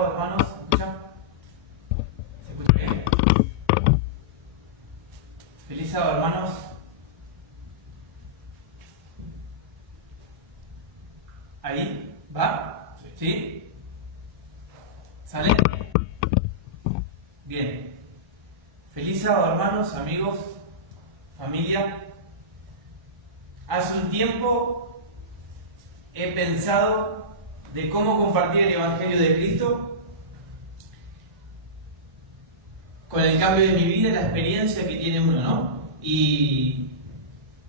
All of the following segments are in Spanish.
sábado, hermanos. ¿Se escucha? ¿Se escucha bien? Feliz sábado, hermanos. ¿Ahí? ¿Va? ¿Sí? ¿Sale? Bien. Feliz sábado, hermanos, amigos, familia. Hace un tiempo he pensado de cómo compartir el Evangelio de Cristo con el cambio de mi vida y la experiencia que tiene uno, ¿no? Y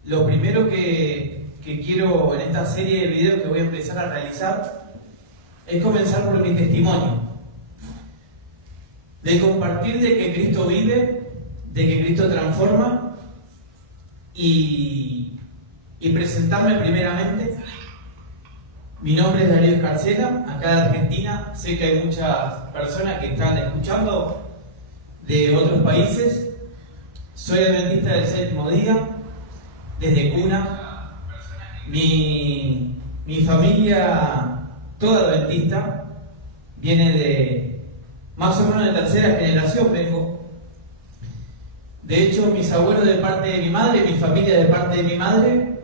lo primero que quiero en esta serie de videos que voy a empezar a realizar es comenzar por mi testimonio. De compartir de que Cristo vive, de que Cristo transforma y presentarme primeramente. Mi nombre es Darío Escarcela, acá de Argentina. Sé que hay muchas personas que están escuchando de otros países. Soy adventista del séptimo día, desde cuna. Mi familia, toda adventista, viene de más o menos de tercera generación, vengo. De hecho, mis abuelos de parte de mi madre, mi familia de parte de mi madre,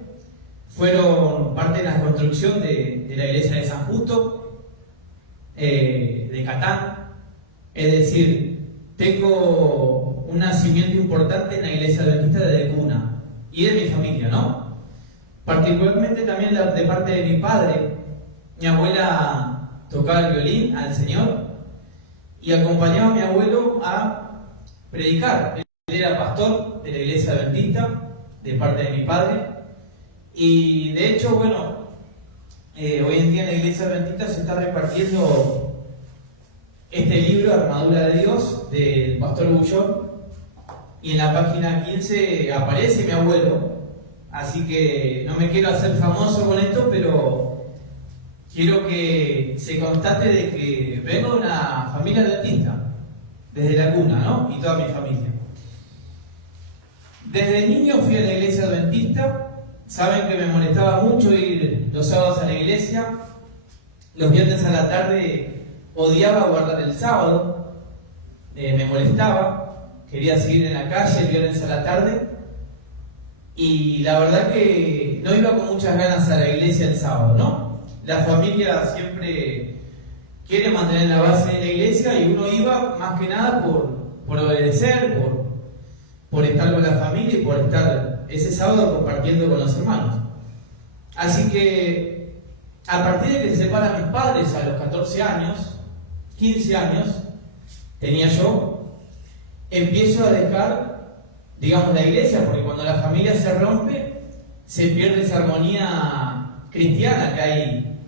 fueron parte de la construcción de la iglesia de San Justo, de Catán. Es decir, tengo un nacimiento importante en la iglesia adventista desde cuna y de mi familia, ¿no? Particularmente también de parte de mi padre. Mi abuela tocaba el violín al Señor y acompañaba a mi abuelo a predicar. Él era pastor de la iglesia adventista de parte de mi padre. Y de hecho, bueno, hoy en día en la iglesia adventista se está repartiendo este libro, Armadura de Dios, del pastor Bullón, y en la página 15 aparece mi abuelo, así que no me quiero hacer famoso con esto, pero quiero que se constate de que vengo de una familia adventista, desde la cuna, ¿no? Y toda mi familia. Desde niño fui a la iglesia adventista. Saben que me molestaba mucho ir los sábados a la iglesia. Los viernes a la tarde odiaba guardar el sábado. Me molestaba. Quería seguir en la calle el viernes a la tarde. Y la verdad que no iba con muchas ganas a la iglesia el sábado, ¿no? La familia siempre quiere mantener la base de la iglesia y uno iba más que nada por obedecer, por estar con la familia y por estar ese sábado compartiendo con los hermanos. Así que a partir de que se separan mis padres a los 14 años, 15 años tenía yo, empiezo a dejar, digamos, la iglesia, porque cuando la familia se rompe, se pierde esa armonía cristiana que hay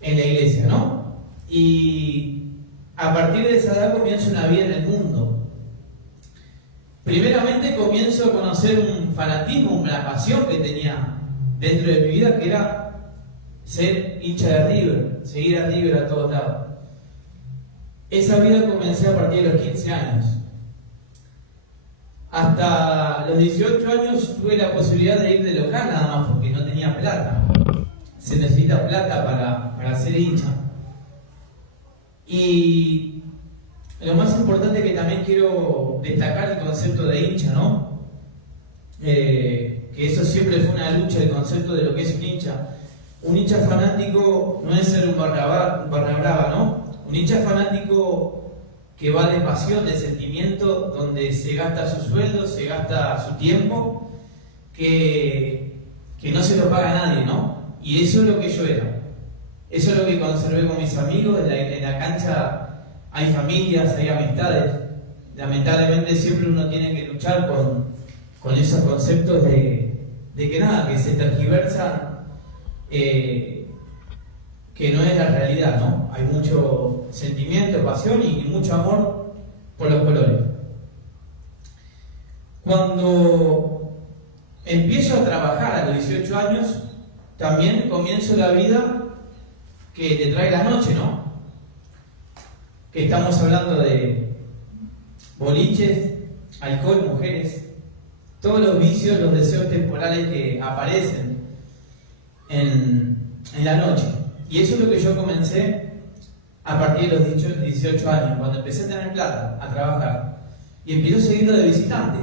en la iglesia, ¿no? Y a partir de esa edad comienzo una vida en el mundo. Primeramente comienzo a conocer un fanatismo, una pasión que tenía dentro de mi vida, que era ser hincha de River, seguir a River a todos lados. Esa vida comencé a partir de los 15 años. Hasta los 18 años tuve la posibilidad de ir de local nada más, porque no tenía plata. Se necesita plata para ser hincha. Y lo más importante que también quiero destacar el concepto de hincha, ¿no? Que eso siempre fue una lucha, el concepto de lo que es un hincha. Un hincha fanático no es ser un barra brava, ¿no? Un hincha fanático que va de pasión, de sentimiento, donde se gasta su sueldo, se gasta su tiempo, que no se lo paga a nadie, ¿no? Y eso es lo que yo era. Eso es lo que conservé con mis amigos. En la cancha hay familias, hay amistades. Lamentablemente siempre uno tiene que luchar con esos conceptos de que nada, que se tergiversan, que no es la realidad, ¿no? Hay mucho sentimiento, pasión y mucho amor por los colores. Cuando empiezo a trabajar a los 18 años, también comienzo la vida que te trae la noche, ¿no? Que estamos hablando de boliches, alcohol, mujeres, todos los vicios, los deseos temporales que aparecen en la noche. Y eso es lo que yo comencé a partir de los 18 años, cuando empecé a tener plata, a trabajar, y empiezo a seguirlo de visitante.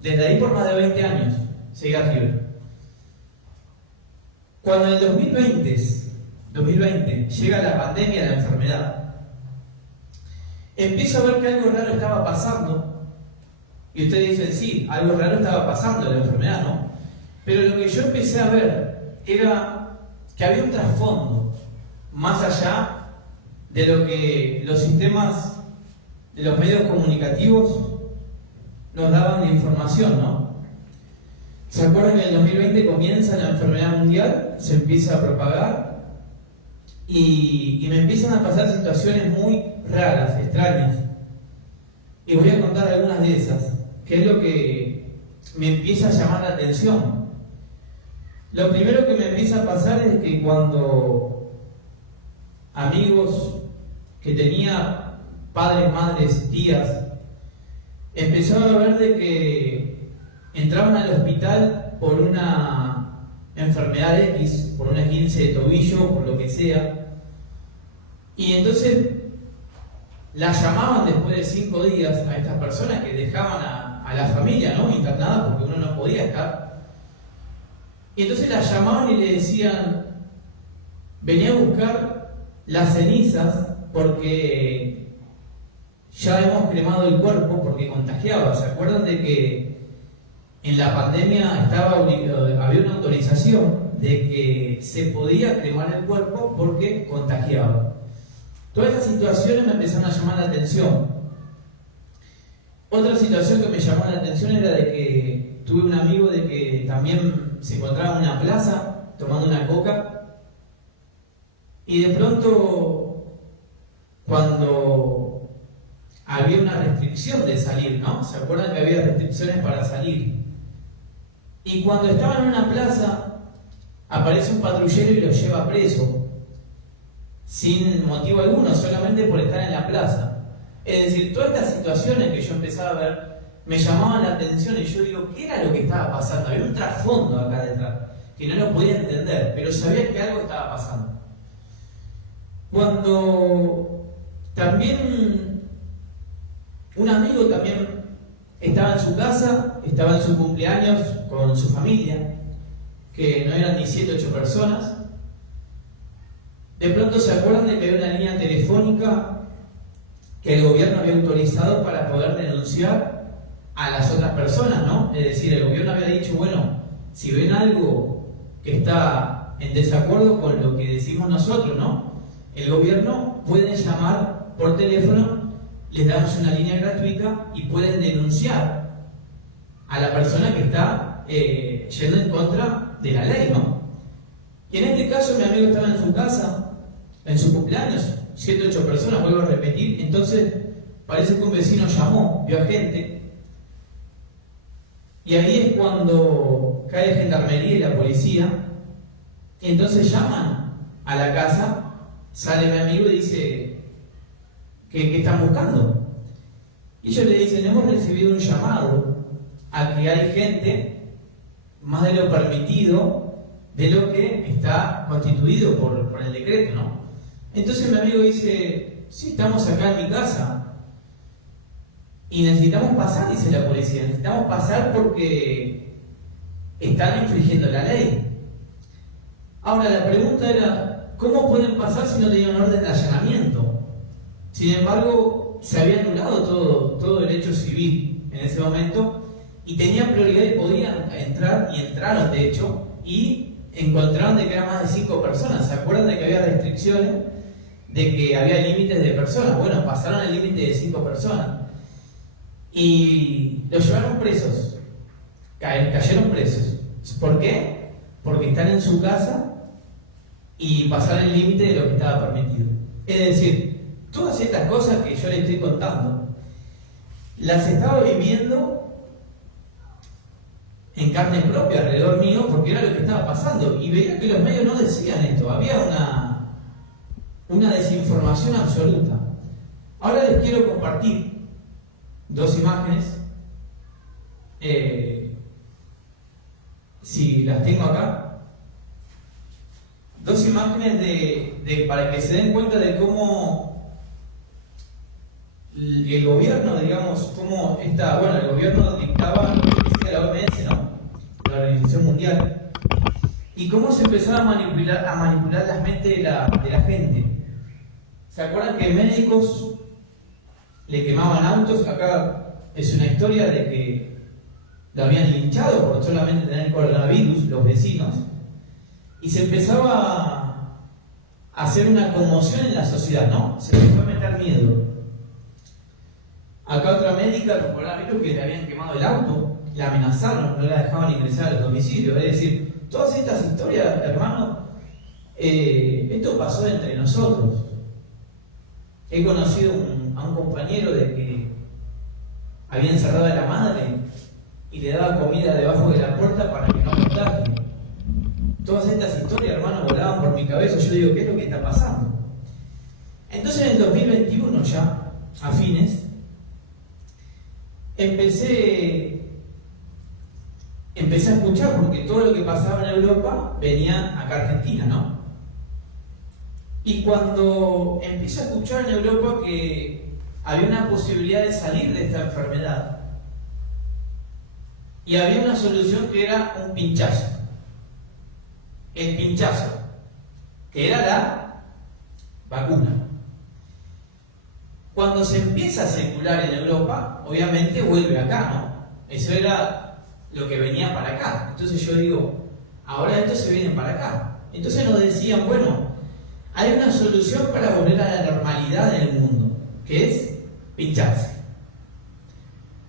Desde ahí por más de 20 años, seguí a River. Cuando en el 2020 llega la pandemia de la enfermedad, empiezo a ver que algo raro estaba pasando, y ustedes dicen, sí, algo raro estaba pasando en la enfermedad, ¿no? Pero lo que yo empecé a ver era que había un trasfondo, más allá de lo que los sistemas de los medios comunicativos nos daban de información, ¿no? ¿Se acuerdan que en el 2020 comienza la enfermedad mundial, se empieza a propagar y me empiezan a pasar situaciones muy raras, extrañas? Y voy a contar algunas de esas, que es lo que me empieza a llamar la atención. Lo primero que me empieza a pasar es que cuando amigos que tenía, padres, madres, tías, empezaron a ver de que entraban al hospital por una enfermedad X, por un esguince de tobillo, por lo que sea, y entonces las llamaban después de 5 días a estas personas que dejaban a la familia, ¿no?, internada porque uno no podía estar, y entonces las llamaban y le decían, venía a buscar las cenizas porque ya hemos cremado el cuerpo porque contagiaba. ¿Se acuerdan de que en la pandemia había una autorización de que se podía cremar el cuerpo porque contagiaba? Todas estas situaciones me empezaron a llamar la atención. Otra situación que me llamó la atención era de que tuve un amigo de que también se encontraba en una plaza tomando una coca y de pronto, cuando había una restricción de salir, ¿no? ¿Se acuerdan que había restricciones para salir? Y cuando estaban en una plaza, aparece un patrullero y lo lleva preso, sin motivo alguno, solamente por estar en la plaza. Es decir, todas estas situaciones que yo empezaba a ver me llamaban la atención y yo digo, ¿qué era lo que estaba pasando? Había un trasfondo acá detrás, que no lo podía entender, pero sabía que algo estaba pasando. Cuando también un amigo también estaba en su casa, estaba en su cumpleaños con su familia, que no eran ni 7 o 8 personas. De pronto se acuerdan de que había una línea telefónica que el gobierno había autorizado para poder denunciar a las otras personas, ¿no? Es decir, el gobierno había dicho, bueno, si ven algo que está en desacuerdo con lo que decimos nosotros, ¿no?, el gobierno puede llamar por teléfono, les damos una línea gratuita y pueden denunciar a la persona que está yendo en contra de la ley, ¿no? Y en este caso mi amigo estaba en su casa, en su cumpleaños, 7 o 8 personas, vuelvo a repetir, entonces parece que un vecino llamó, vio a gente, y ahí es cuando cae gendarmería y la policía, y entonces llaman a la casa. Sale mi amigo y dice, ¿qué están buscando? Y ellos le dicen, hemos recibido un llamado a que hay gente más de lo permitido, de lo que está constituido por el decreto, ¿no? Entonces mi amigo dice, sí, estamos acá en mi casa y necesitamos pasar, dice la policía, necesitamos pasar porque están infringiendo la ley. Ahora la pregunta era, ¿cómo pueden pasar si no tenían orden de allanamiento? Sin embargo, se había anulado todo derecho civil en ese momento y tenían prioridad y podían entrar, y entraron de hecho, y encontraron de que eran más de 5 personas. ¿Se acuerdan de que había restricciones? De que había límites de personas. Bueno, pasaron el límite de 5 personas. Y los llevaron presos. Cayeron presos. ¿Por qué? Porque están en su casa y pasaron el límite de lo que estaba permitido. Es decir, todas estas cosas que yo les estoy contando, las estaba viviendo en carne propia alrededor mío, porque era lo que estaba pasando, y veía que los medios no decían esto, había una desinformación absoluta. Ahora les quiero compartir 2 imágenes, si las tengo acá. 2 imágenes para que se den cuenta de cómo el gobierno, digamos, como el gobierno dictaba lo que decía la OMS, ¿no? La Organización Mundial, y cómo se empezaba a manipular las mentes de la gente. ¿Se acuerdan que médicos le quemaban autos? Acá es una historia de que lo habían linchado por solamente tener coronavirus, los vecinos, y se empezaba a hacer una conmoción en la sociedad, ¿no? Se empezó a meter miedo. Acá otra médica con coronavirus que le habían quemado el auto, la amenazaron, no la dejaban ingresar al domicilio. Es decir, todas estas historias, hermano, esto pasó entre nosotros. He conocido a un compañero de que había encerrado a la madre y le daba comida debajo de la puerta para que no contagie. Todas estas historias, hermano, volaban por mi cabeza. Yo digo, ¿qué es lo que está pasando? Entonces en el 2021 ya, a fines, empecé a escuchar, porque todo lo que pasaba en Europa venía acá a Argentina, ¿no? Y cuando empiezo a escuchar en Europa que había una posibilidad de salir de esta enfermedad, y había una solución que era un pinchazo. El pinchazo, que era la vacuna. Cuando se empieza a circular en Europa, obviamente vuelve acá, ¿no? Eso era lo que venía para acá. Entonces yo digo, ahora esto se viene para acá. Entonces nos decían, bueno, hay una solución para volver a la normalidad en el mundo, que es pincharse.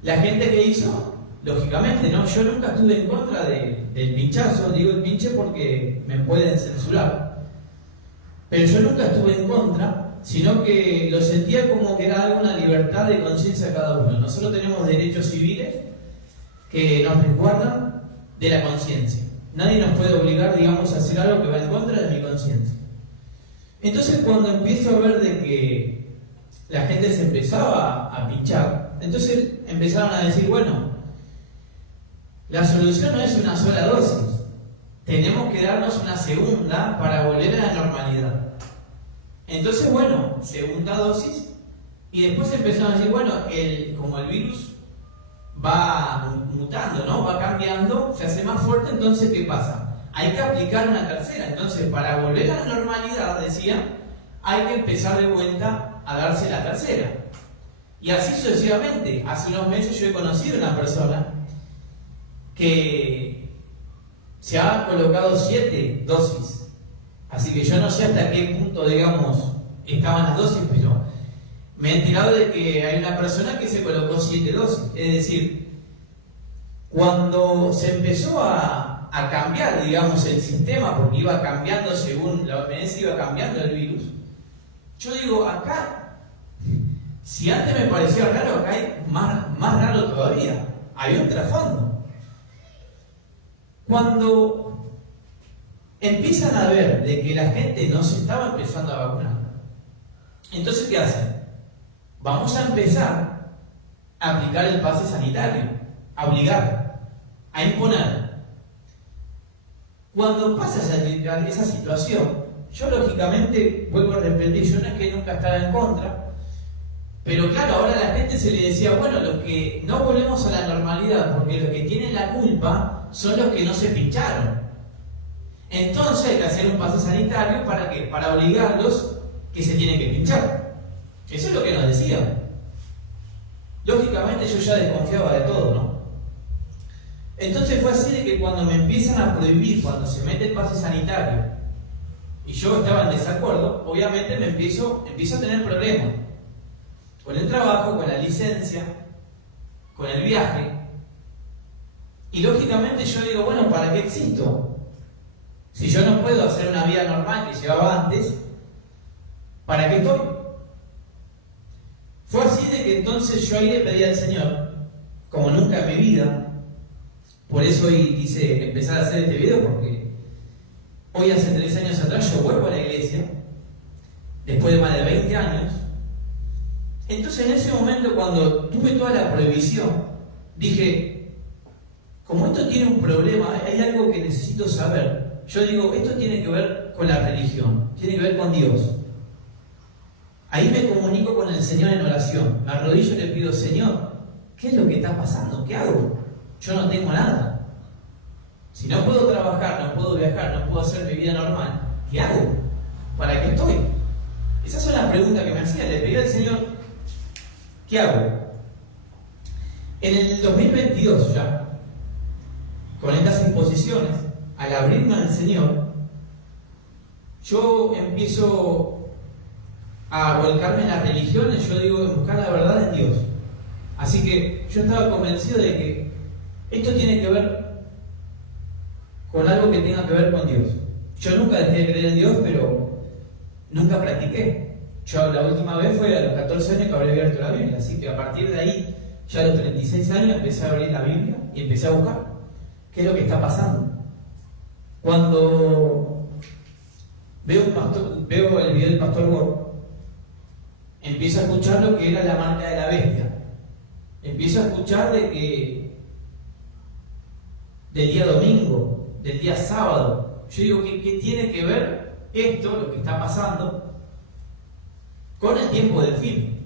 La gente que hizo, lógicamente, ¿no? Yo nunca estuve en contra del pinchazo, digo el pinche porque me pueden censurar. Pero yo nunca estuve en contra, sino que lo sentía como que era algo, una libertad de conciencia de cada uno. Nosotros tenemos derechos civiles que nos resguardan de la conciencia. Nadie nos puede obligar, digamos, a hacer algo que va en contra de mi conciencia. Entonces, cuando empiezo a ver de que la gente se empezaba a pinchar, entonces empezaron a decir, bueno, la solución no es una sola dosis, tenemos que darnos una segunda para volver a la normalidad. Entonces, bueno, segunda dosis, y después empezaron a decir, bueno, como el virus va mutando, ¿no? Va cambiando, se hace más fuerte, entonces, ¿qué pasa? Hay que aplicar una tercera. Entonces, para volver a la normalidad, decía, hay que empezar de vuelta a darse la tercera. Y así sucesivamente. Hace unos meses yo he conocido a una persona que se ha colocado 7 dosis. Así que yo no sé hasta qué punto, digamos, estaban las dosis, pero me he enterado de que hay una persona que se colocó 7 dosis. Es decir, cuando se empezó a cambiar, digamos, el sistema, porque iba cambiando según la OMS, iba cambiando el virus. Yo digo, acá, si antes me parecía raro, acá hay más raro todavía. Hay un trasfondo. Cuando empiezan a ver de que la gente no se estaba empezando a vacunar, entonces, ¿qué hacen? Vamos a empezar a aplicar el pase sanitario, a obligar, a imponer. Cuando pasa esa situación, yo lógicamente vuelvo a repetir, yo no es que nunca estaba en contra, pero claro, ahora a la gente se le decía, bueno, los que no volvemos a la normalidad, porque los que tienen la culpa son los que no se pincharon. Entonces hay que hacer un pase sanitario para que, para obligarlos que se tienen que pinchar. Eso es lo que nos decían. Lógicamente yo ya desconfiaba de todo, ¿no? Entonces fue así de que cuando me empiezan a prohibir, cuando se mete el pase sanitario, y yo estaba en desacuerdo, obviamente empiezo a tener problemas. Con el trabajo, con la licencia, con el viaje. Y lógicamente yo digo, bueno, ¿para qué existo? Si yo no puedo hacer una vida normal que llevaba antes, ¿para qué estoy? Fue así de que entonces yo ahí le pedí al Señor, como nunca en mi vida. Por eso hoy quise empezar a hacer este video, porque hoy hace 3 años atrás yo vuelvo a la iglesia, después de más de 20 años. Entonces en ese momento, cuando tuve toda la prohibición, dije, como esto tiene un problema, hay algo que necesito saber. Yo digo, esto tiene que ver con la religión, tiene que ver con Dios. ahí me comunico con el Señor en oración. Me arrodillo y le pido: Señor, ¿qué es lo que está pasando? ¿Qué hago? Yo no tengo nada. Si no puedo trabajar, no puedo viajar, no puedo hacer mi vida normal, ¿qué hago? ¿Para qué estoy? Esas son las preguntas que me hacía. Le pedí al Señor: ¿qué hago? En el 2022 ya, con estas imposiciones, al abrirme al Señor, yo empiezo a volcarme en las religiones. Yo digo, en buscar la verdad en Dios. Así que yo estaba convencido de que esto tiene que ver con algo que tenga que ver con Dios. Yo nunca dejé de creer en Dios, pero nunca practiqué. Yo la última vez fue a los 14 años que habré abierto la Biblia, así que a partir de ahí, ya a los 36 años, empecé a abrir la Biblia y empecé a buscar qué es lo que está pasando. Cuando veo el video del Pastor Bob, empiezo a escuchar lo que era la marca de la bestia. Empiezo a escuchar del día domingo, del día sábado. Yo digo, ¿qué tiene que ver esto, lo que está pasando, con el tiempo del fin?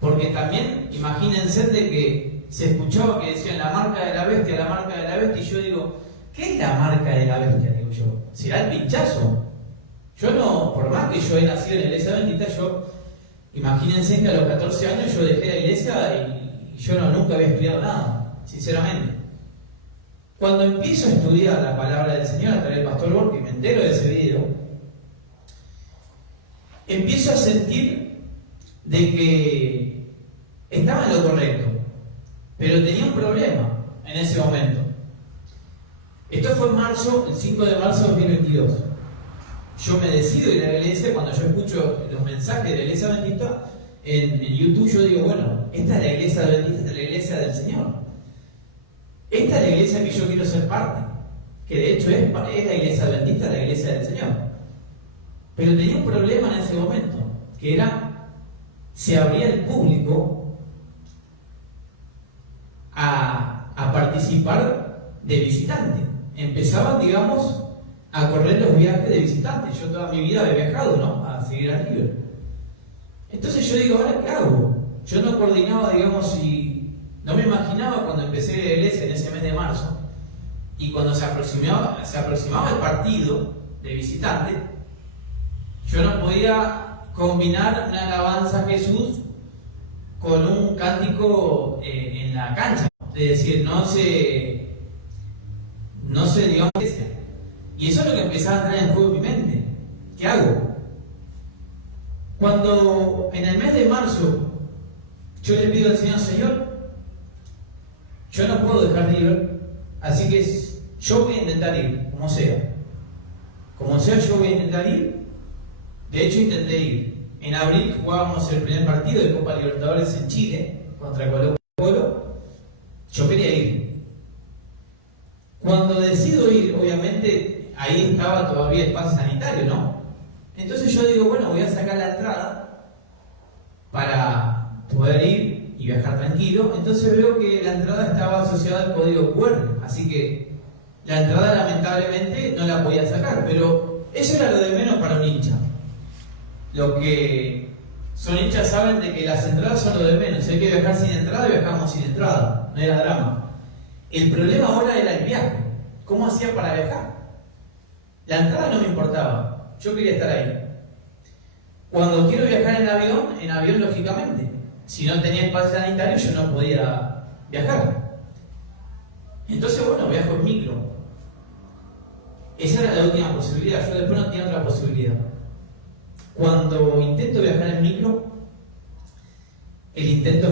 Porque también, imagínense de que se escuchaba que decían la marca de la bestia, la marca de la bestia, y yo digo, ¿qué es la marca de la bestia? Digo yo, ¿será el pinchazo? Yo no, por más que yo he nacido en la iglesia bendita, imagínense que a los 14 años yo dejé la iglesia y yo nunca había estudiado nada, sinceramente. Cuando empiezo a estudiar la palabra del Señor a través del Pastor Borg, y me entero de ese video, empiezo a sentir de que estaba en lo correcto, pero tenía un problema en ese momento. Esto fue en marzo, el 5 de marzo de 2022. Yo me decido ir a la iglesia. Cuando yo escucho los mensajes de la iglesia bendita en YouTube, yo digo, bueno, esta es la iglesia bendita, esta es la iglesia del Señor. Esta es la iglesia que yo quiero ser parte, que de hecho es la iglesia bendita, la iglesia del Señor. Pero tenía un problema en ese momento, que era, se abría el público a participar de visitantes. Empezaban, digamos, a correr los viajes de visitantes. Yo toda mi vida he viajado, ¿no?, a seguir al River. Entonces yo digo, ¿ahora qué hago? Yo no coordinaba, digamos, y no me imaginaba cuando empecé la iglesia en ese mes de marzo, y cuando se aproximaba el partido de visitantes, yo no podía combinar una alabanza a Jesús con un cántico en la cancha. Es decir, no se digamos, y eso es lo que empezaba a entrar en juego en mi mente. ¿Qué hago? Cuando en el mes de marzo yo le pido al Señor, Señor, yo no puedo dejar de ir, así que yo voy a intentar ir, como sea. Como sea, yo voy a intentar ir. De hecho, intenté ir. En abril jugábamos el primer partido de Copa Libertadores en Chile, contra Colo-Colo. Yo quería ir. Cuando decido ir, obviamente, ahí estaba todavía el pase sanitario, ¿no? Entonces yo digo, bueno, voy a sacar la entrada para poder ir y viajar tranquilo. Entonces veo que la entrada estaba asociada al código QR, así que la entrada lamentablemente no la podía sacar, pero eso era lo de menos para un hincha. Los que son hinchas saben de que las entradas son lo de menos. Si hay que viajar sin entrada, viajamos sin entrada, no era drama. El problema ahora era el viaje. ¿Cómo hacía para viajar? La entrada no me importaba, yo quería estar ahí. Cuando quiero viajar en avión lógicamente. Si no tenía espacio sanitario, yo no podía viajar. Entonces, bueno, viajo en micro. Esa era la última posibilidad, yo después no tenía otra posibilidad. Cuando intento viajar en micro, el intento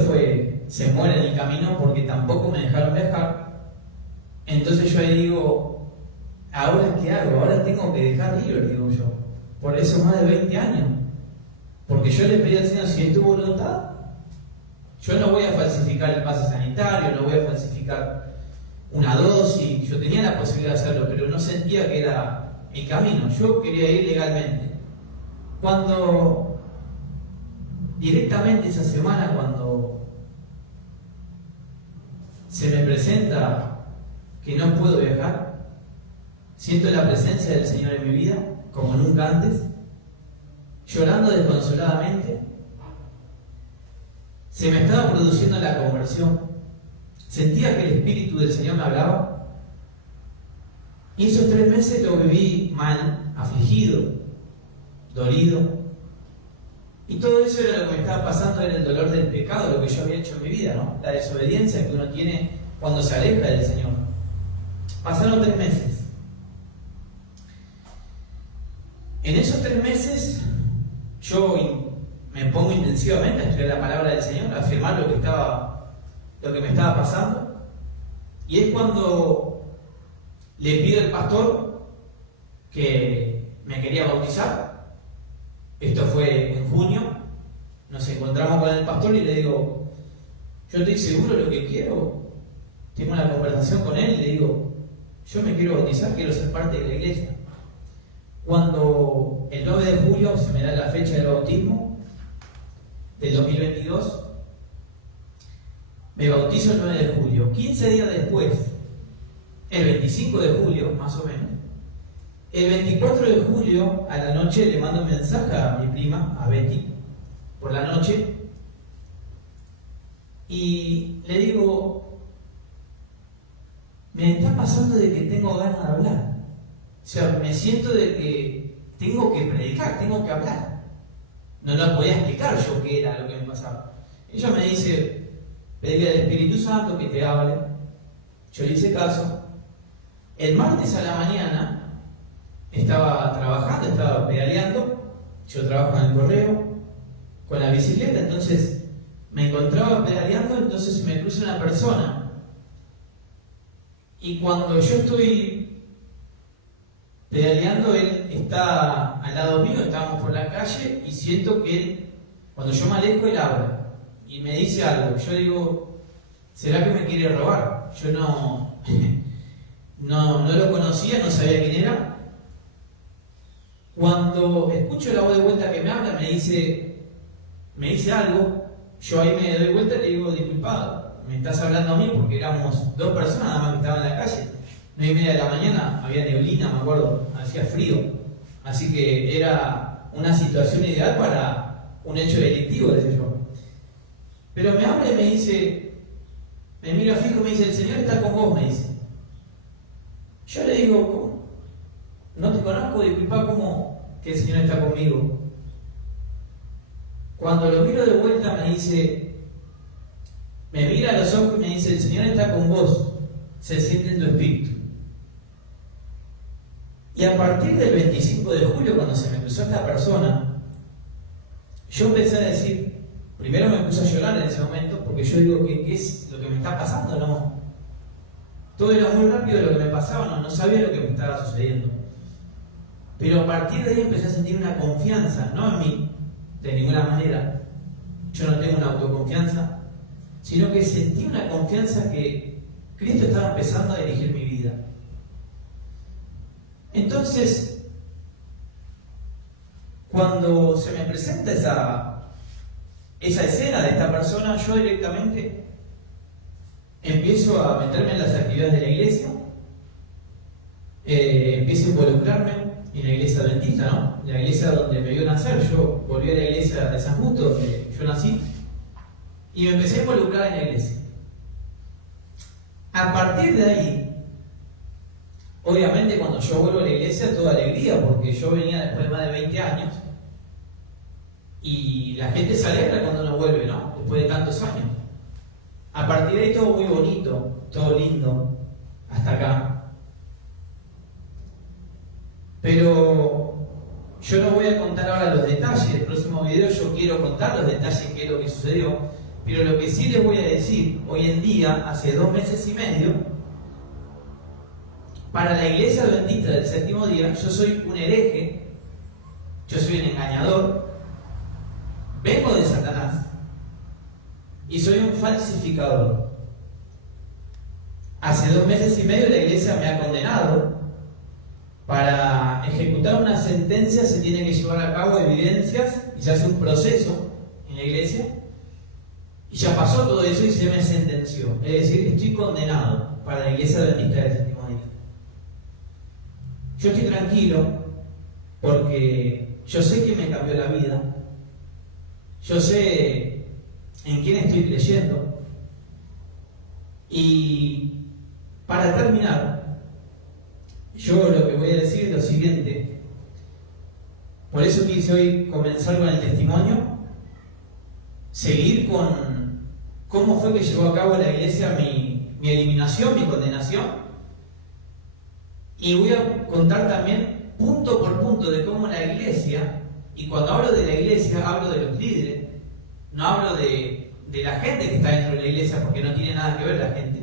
se muere en el camino porque tampoco me dejaron viajar. Entonces yo ahí digo, ¿ahora qué hago? Ahora tengo que dejar River, digo yo. Por eso más de 20 años. Porque yo le pedí al Señor, si es tu voluntad, yo no voy a falsificar el pase sanitario, no voy a falsificar una dosis. Yo tenía la posibilidad de hacerlo, pero no sentía que era el camino. Yo quería ir legalmente. Cuando directamente esa semana, cuando se me presenta que no puedo viajar, siento la presencia del Señor en mi vida como nunca antes. llorando desconsoladamente. Se me estaba produciendo la conversión. Sentía que el Espíritu del Señor me hablaba. Y esos 3 meses lo viví mal, afligido, dolido. Y todo eso era lo que me estaba pasando, era el dolor del pecado, lo que yo había hecho en mi vida, ¿no? La desobediencia que uno tiene cuando se aleja del Señor. Pasaron 3 meses. En esos 3 meses yo me pongo intensivamente a estudiar la palabra del Señor, a afirmar lo que me estaba pasando. Y es cuando le pido al pastor que me quería bautizar. Esto fue en junio. Nos encontramos con el pastor y le digo, yo estoy seguro de lo que quiero. Tengo una conversación con él y le digo, yo me quiero bautizar, quiero ser parte de la iglesia. Cuando el 9 de julio se me da la fecha del bautismo del 2022, me bautizo el 9 de julio. 15 días después, el 25 de julio, más o menos, el 24 de julio a la noche le mando un mensaje a mi prima, a Betty, por la noche, y le digo, me está pasando de que tengo ganas de hablar. O sea, me siento de que tengo que predicar, tengo que hablar. No lo podía explicar yo qué era lo que me pasaba. Ella me dice, pedí al Espíritu Santo que te hable. Yo le hice caso. El martes a la mañana estaba trabajando, estaba pedaleando. Yo trabajo en el correo con la bicicleta, entonces me encontraba pedaleando, entonces me cruza una persona. Y cuando yo estoy pedaleando, él está al lado mío, estábamos por la calle y siento que él, cuando yo me alejo, él habla y me dice algo. Yo digo, ¿será que me quiere robar? Yo no lo conocía, no sabía quién era. Cuando escucho la voz de vuelta que me habla, me dice algo. Yo ahí me doy vuelta y le digo, disculpa, me estás hablando a mí, porque éramos 2 personas nada más que estaban en la calle. 9:30 de la mañana, había neblina, me acuerdo, hacía frío. Así que era una situación ideal para un hecho delictivo, decía yo. Pero me habla y me dice, me mira fijo y me dice, el Señor está con vos, me dice. Yo le digo, ¿cómo? No te conozco, disculpa, ¿cómo que el Señor está conmigo? Cuando lo miro de vuelta me dice, me mira a los ojos y me dice, el Señor está con vos, se siente en tu espíritu. Y a partir del 25 de julio, cuando se me cruzó esta persona, yo empecé a decir, primero me puse a llorar en ese momento, porque yo digo, ¿qué es lo que me está pasando? No, todo era muy rápido lo que me pasaba, no sabía lo que me estaba sucediendo. Pero a partir de ahí empecé a sentir una confianza, no en mí, de ninguna manera. Yo no tengo una autoconfianza, sino que sentí una confianza que Cristo estaba empezando a dirigir mi vida. Entonces, cuando se me presenta esa escena de esta persona, yo directamente empiezo a meterme en las actividades de la iglesia, empiezo a involucrarme en la iglesia adventista, ¿no? La iglesia donde me vio nacer. Yo volví a la iglesia de San Justo, donde yo nací, y me empecé a involucrar en la iglesia. A partir de ahí, obviamente cuando yo vuelvo a la iglesia, toda alegría, porque yo venía después de más de 20 años, y la gente se alegra cuando uno vuelve, ¿no? Después de tantos años. A partir de ahí todo muy bonito, todo lindo, hasta acá. Pero yo no voy a contar ahora los detalles. El próximo video yo quiero contar los detalles, qué es lo que sucedió. Pero lo que sí les voy a decir, hoy en día, hace 2 meses y medio, para la iglesia adventista del séptimo día, yo soy un hereje, yo soy un engañador, vengo de Satanás y soy un falsificador. Hace 2 meses y medio la iglesia me ha condenado. Para ejecutar una sentencia se tiene que llevar a cabo evidencias y se hace un proceso en la iglesia, y ya pasó todo eso y se me sentenció. Es decir, estoy condenado para la iglesia adventista del séptimo día. Yo estoy tranquilo porque yo sé que me cambió la vida, yo sé en quién estoy creyendo. Y para terminar, yo lo que voy a decir es lo siguiente. Por eso quise hoy comenzar con el testimonio, seguir con cómo fue que llevó a cabo la iglesia mi eliminación, mi condenación. Y voy a contar también punto por punto de cómo la iglesia, y cuando hablo de la iglesia hablo de los líderes, no hablo de la gente que está dentro de la iglesia, porque no tiene nada que ver la gente.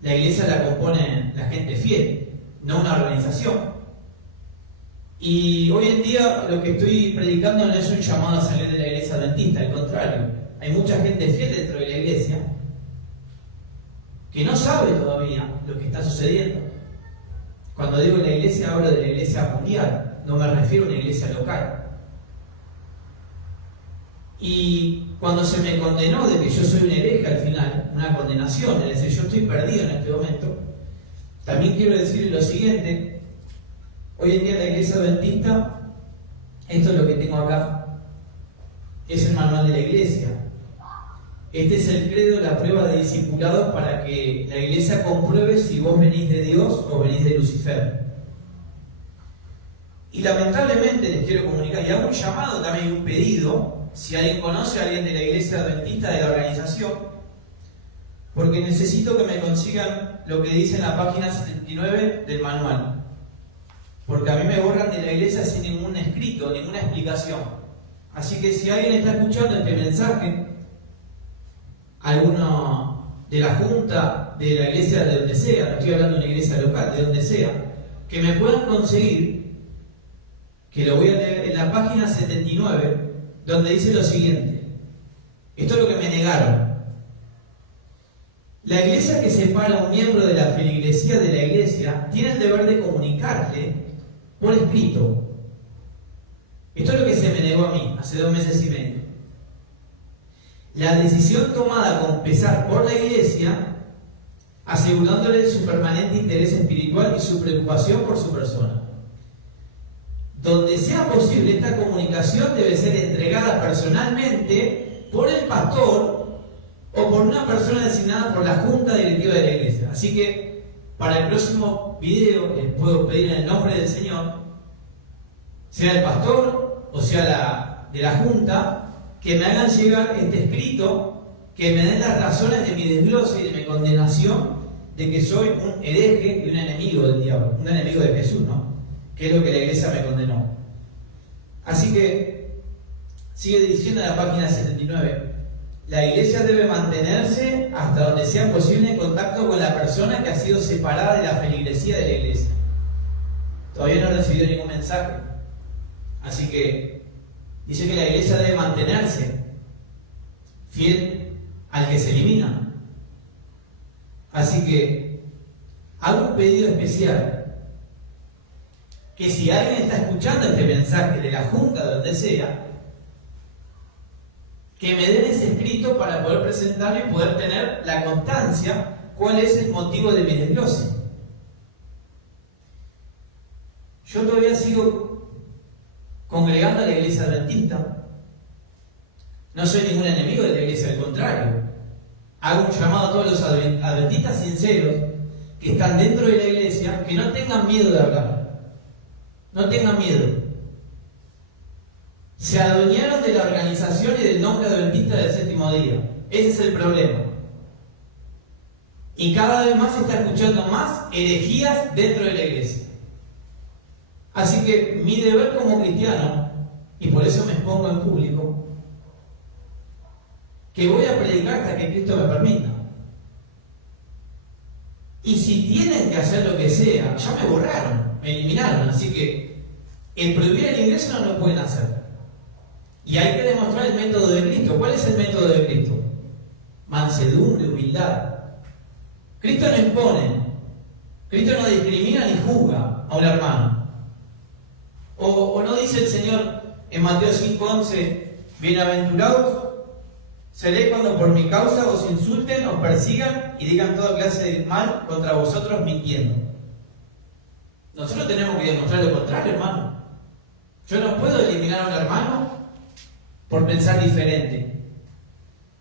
La iglesia la compone la gente fiel, no una organización. Y hoy en día lo que estoy predicando no es un llamado a salir de la iglesia adventista, al contrario. Hay mucha gente fiel dentro de la iglesia que no sabe todavía lo que está sucediendo. Cuando digo la iglesia, hablo de la iglesia mundial, no me refiero a una iglesia local. Y cuando se me condenó de que yo soy un hereje al final, una condenación, es decir, yo estoy perdido en este momento, también quiero decir lo siguiente. Hoy en día la iglesia adventista, esto es lo que tengo acá, es el manual de la iglesia. Este es el credo, la prueba de discipulados para que la iglesia compruebe si vos venís de Dios o venís de Lucifer. Y lamentablemente les quiero comunicar, y hago un llamado también, un pedido, si alguien conoce a alguien de la iglesia adventista, de la organización, porque necesito que me consigan lo que dice en la página 79 del manual. Porque a mí me borran de la iglesia sin ningún escrito, ninguna explicación. Así que si alguien está escuchando este mensaje, alguno de la junta, de la iglesia, de donde sea, no estoy hablando de una iglesia local, de donde sea, que me puedan conseguir, que lo voy a leer en la página 79, donde dice lo siguiente. Esto es lo que me negaron. La iglesia que separa a un miembro de la feligresía de la iglesia tiene el deber de comunicarle por escrito. Esto es lo que se me negó a mí hace 2 meses y medio. La decisión tomada con pesar por la iglesia, asegurándole su permanente interés espiritual y su preocupación por su persona. Donde sea posible, esta comunicación debe ser entregada personalmente por el pastor o por una persona designada por la junta directiva de la iglesia. Así que para el próximo video les puedo pedir en el nombre del Señor, sea el pastor o sea de la junta, que me hagan llegar este escrito, que me den las razones de mi desglose y de mi condenación de que soy un hereje y un enemigo del diablo, un enemigo de Jesús, ¿no? Que es lo que la iglesia me condenó. Así que sigue diciendo en la página 79, la iglesia debe mantenerse hasta donde sea posible en contacto con la persona que ha sido separada de la feligresía de la iglesia. Todavía no he recibido ningún mensaje. Así que dice que la iglesia debe mantenerse fiel al que se elimina. Así que hago un pedido especial, que si alguien está escuchando este mensaje de la junta, de donde sea, que me den ese escrito para poder presentarlo y poder tener la constancia, cuál es el motivo de mi desglose. Yo todavía sigo congregando a la iglesia adventista. No soy ningún enemigo de la iglesia, al contrario. Hago un llamado a todos los adventistas sinceros que están dentro de la iglesia, que no tengan miedo de hablar. No tengan miedo. Se adueñaron de la organización y del nombre adventista del séptimo día. Ese es el problema. Y cada vez más se está escuchando más herejías dentro de la iglesia. Así que mi deber como cristiano, y por eso me expongo en público, que voy a predicar hasta que Cristo me permita. Y si tienen que hacer lo que sea, ya me borraron, me eliminaron, así que el prohibir el ingreso no lo pueden hacer. Y hay que demostrar el método de Cristo. ¿Cuál es el método de Cristo? Mansedumbre, humildad. Cristo no impone, Cristo no discrimina ni juzga a un hermano. O no dice el Señor en Mateo 5:11, bienaventurados seréis cuando por mi causa os insulten, os persigan y digan toda clase de mal contra vosotros mintiendo. Nosotros tenemos que demostrar lo contrario, hermano. Yo no puedo eliminar a un hermano por pensar diferente.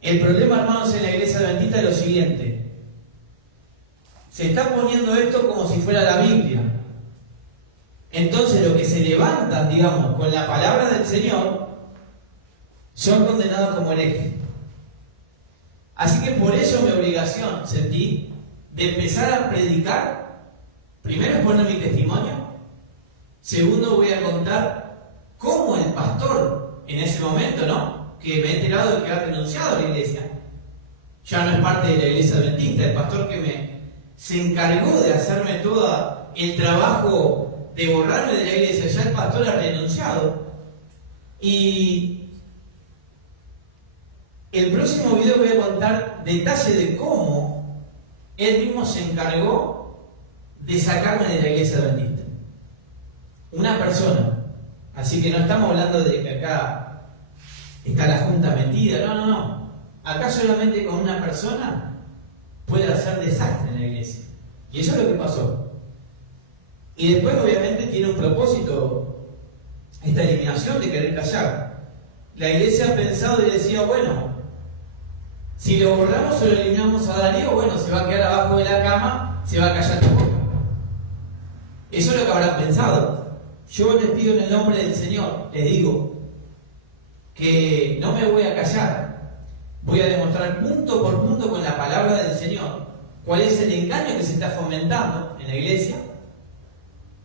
El problema, hermanos, en la iglesia adventista es lo siguiente. Se está poniendo esto como si fuera la Biblia. Entonces los que se levantan, digamos, con la palabra del Señor, son condenados como herejes. Así que por eso mi obligación, sentí, de empezar a predicar. Primero es poner mi testimonio. Segundo, voy a contar cómo el pastor, en ese momento, ¿no?, que me he enterado de que ha renunciado a la iglesia, ya no es parte de la iglesia adventista, el pastor que se encargó de hacerme todo el trabajo de borrarme de la iglesia, ya el pastor ha renunciado. Y el próximo video voy a contar detalles de cómo él mismo se encargó de sacarme de la iglesia adventista. Una persona. Así que no estamos hablando de que acá está la junta metida, no. Acá solamente con una persona puede hacer desastre en la iglesia. Y eso es lo que pasó. Y después obviamente tiene un propósito esta eliminación de querer callar. La iglesia ha pensado y decía, bueno, si lo borramos o lo eliminamos a Darío, bueno, se va a quedar abajo de la cama, se va a callar tu boca. Eso es lo que habrán pensado. Yo les pido en el nombre del Señor, les digo que no me voy a callar. Voy a demostrar punto por punto con la palabra del Señor cuál es el engaño que se está fomentando en la iglesia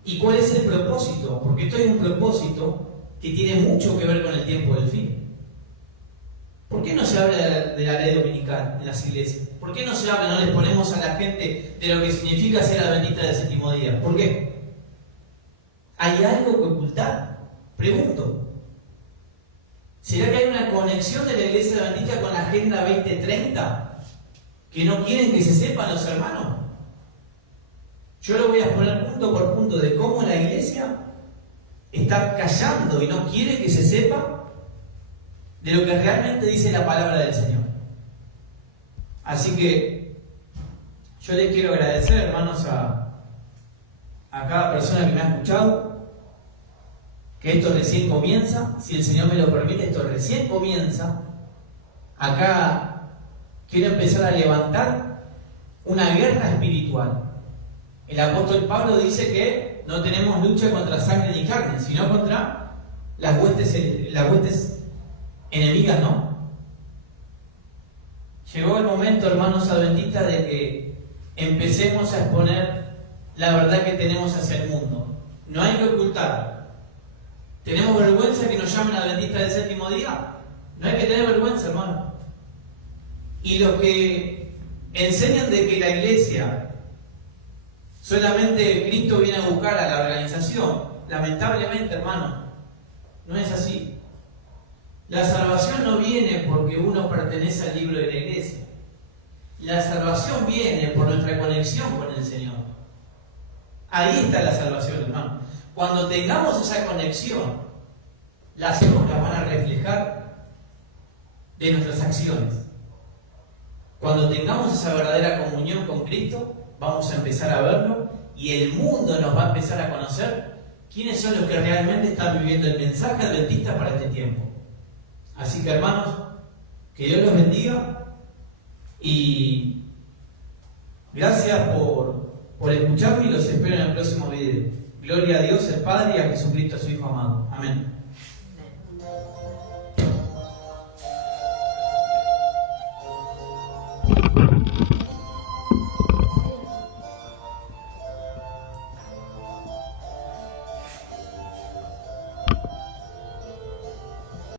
y cuál es el propósito, porque esto es un propósito que tiene mucho que ver con el tiempo del fin. ¿Por qué no se habla de la ley dominical en las iglesias? ¿Por qué no se habla, no les ponemos a la gente de lo que significa ser adventista del séptimo día? ¿Por qué? ¿Hay algo que ocultar? Pregunto. ¿Será que hay una conexión de la iglesia adventista con la Agenda 2030 que no quieren que se sepan los hermanos? Yo lo voy a poner punto por punto de cómo la iglesia está callando y no quiere que se sepa de lo que realmente dice la palabra del Señor. Así que yo les quiero agradecer, hermanos, a cada persona que me ha escuchado, que esto recién comienza. Si el Señor me lo permite, esto recién comienza. Acá quiero empezar a levantar una guerra espiritual. El apóstol Pablo dice que no tenemos lucha contra sangre ni carne, sino contra las huestes enemigas, ¿no? Llegó el momento, hermanos adventistas, de que empecemos a exponer la verdad que tenemos hacia el mundo. No hay que ocultarla. ¿Tenemos vergüenza que nos llamen adventistas del séptimo día? No hay que tener vergüenza, hermano. Y los que enseñan de que la iglesia solamente Cristo viene a buscar a la organización, lamentablemente, hermano, no es así. La salvación no viene porque uno pertenece al libro de la iglesia. La salvación viene por nuestra conexión con el Señor. Ahí está la salvación, hermano. Cuando tengamos esa conexión, las obras van a reflejar de nuestras acciones. Cuando tengamos esa verdadera comunión con Cristo, vamos a empezar a verlo y el mundo nos va a empezar a conocer quiénes son los que realmente están viviendo el mensaje adventista para este tiempo. Así que, hermanos, que Dios los bendiga y gracias por escucharme y los espero en el próximo video. Gloria a Dios el Padre y a Jesucristo su Hijo amado. Amén.